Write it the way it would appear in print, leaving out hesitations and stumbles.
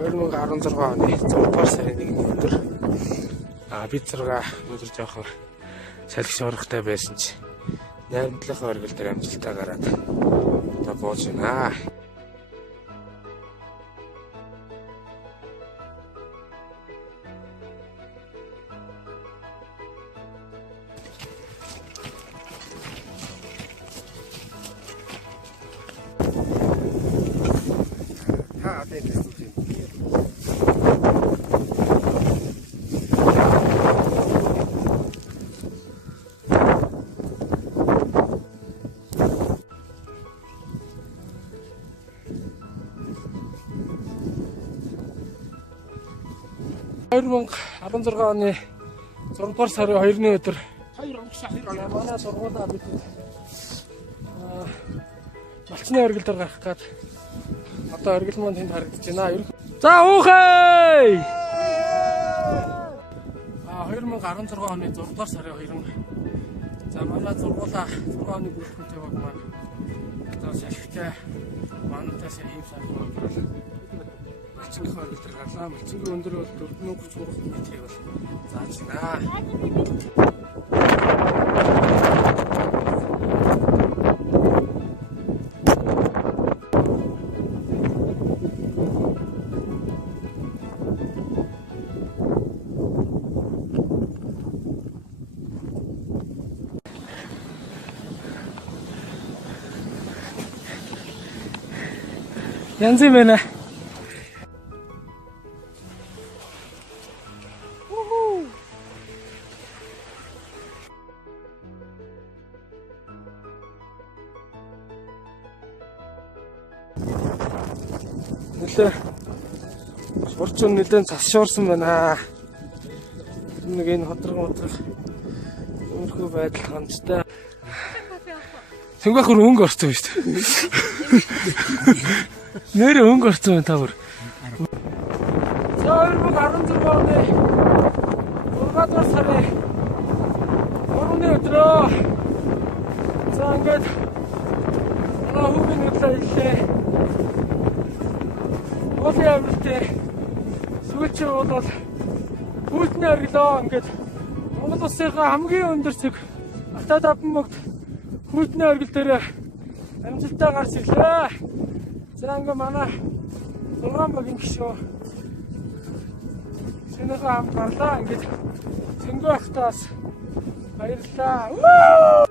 2016 оны 6 сарын 1-ний өдөр бид 6 өдөр жоохон салхи шуургатай байсан чи найрамдлахын оргил дээр амжилтаа гараад одоо бууж байна. Манайд 2016 оны 6 дугаар сарын 2-ны өдөр манай сургуулаа бид малчны оргил дээр гарах гээд одоо оргил маань тэнд харагдаж байна. За уухай! 2016 оны 6 дугаар сарын 2-нд за манай сургуулаа 6 оны бүрэлдэхүүнтэй баг маань одоо салхитай манайтай ийм сайхан малчны оргил дээр гарлаа. Малчны өндөр бол 433 метрийг бол зааж байна. Янз юм байна. Нэлээ урчин нэлээд цас шуурсан байна. Нэг энэ ходрог өөрхөө байдал хандтай. Тэнгахөр өнгө орсон шүү дээ. Нэр өнгө орсон байна та бүр. За 2016 оны 6 дугаар сарын 3-ны өдрөө. За ингээд хүүгийн хөдлөө илээ. Уулын амралтай сүүлчийн уул бол хүүтний оргилоо ингээд Монгол улсынхаа хамгийн өндөр цэг Атад Авбамбогд хүүтний оргил дээр амжилтаа гарч ирлээ. За ингээ манай 6 багийн гишүү шинэхэн хамт гарлаа. Ингээд зөнгөө ахтаас баярлалаа.